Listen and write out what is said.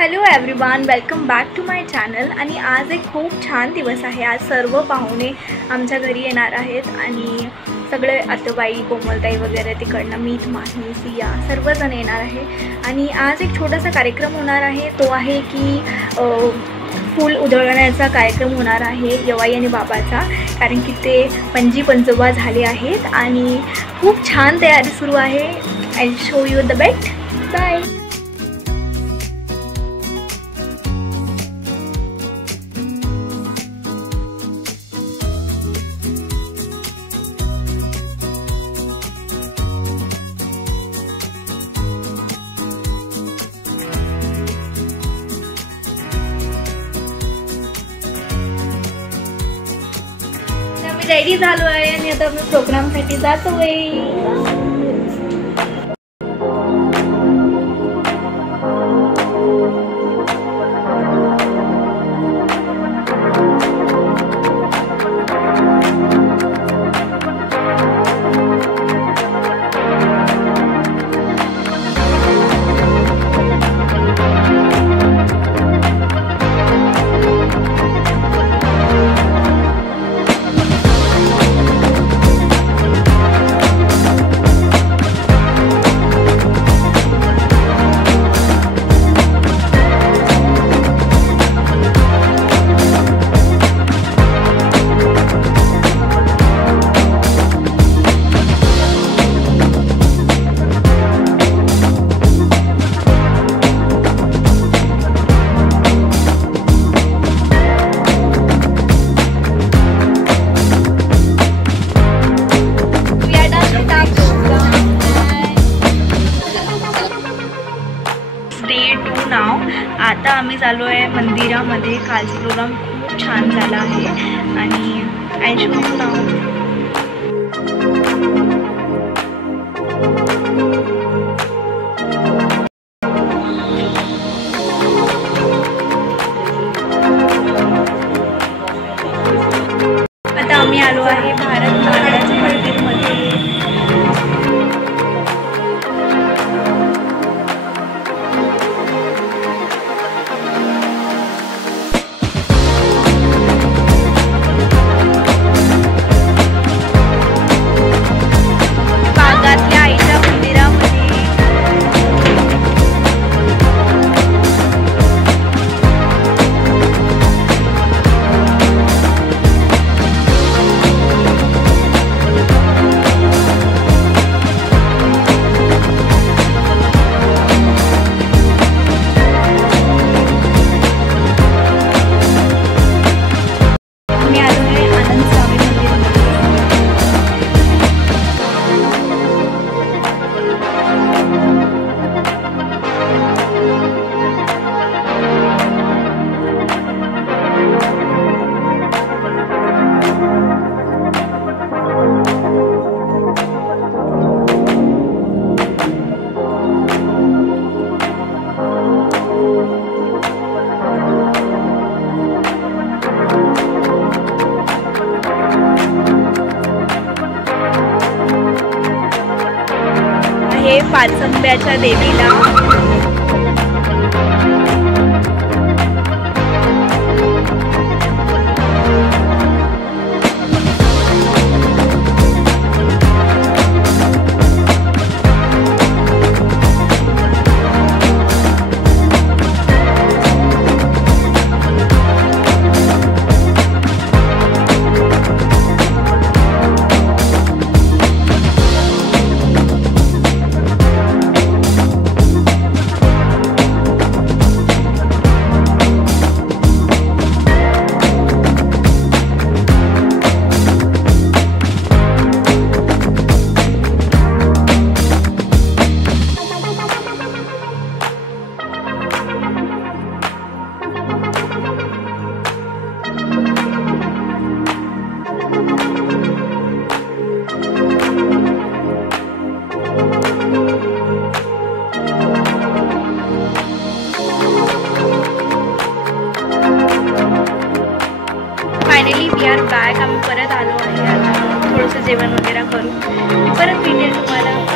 Hello everyone, welcome back to my channel. आणि आज एक खूप छान दिवस आहे। आज सर्व पाहुणे आमच्या घरी येणार आहेत आणि सगळे आतोबाई, कोमलताई वगैरे तिकडनं, मीत, माही, सिया सर्वजण येणार आहे। आणि आज एक छोटासा कार्यक्रम होणार आहे, तो आहे की फूल उधळण्याचा कार्यक्रम होणार आहे यवाई आणि बाबाचा, कारण की ते पणजी पंजोबा झाले आहेत आणि खूप छान तयारी सुरू आहे। I show you the bet. Bye. Ready झालो आहे आणि आता मी प्रोग्रामसाठी जातोय। आता आम्ही चाललो आहे मंदिरामध्ये। कालचा प्रोग्राम खूप छान झाला आहे आणि आय शो यू नाव। आता आम्ही आलो आहे भारत माताच्या मंदिरमध्ये। पाचंब्याच्या देवीला फायनली वी आर बॅक। आम्ही परत आलो आहे। आता थोडंसं जेवण वगैरे करू, परत भेटेल तुम्हाला।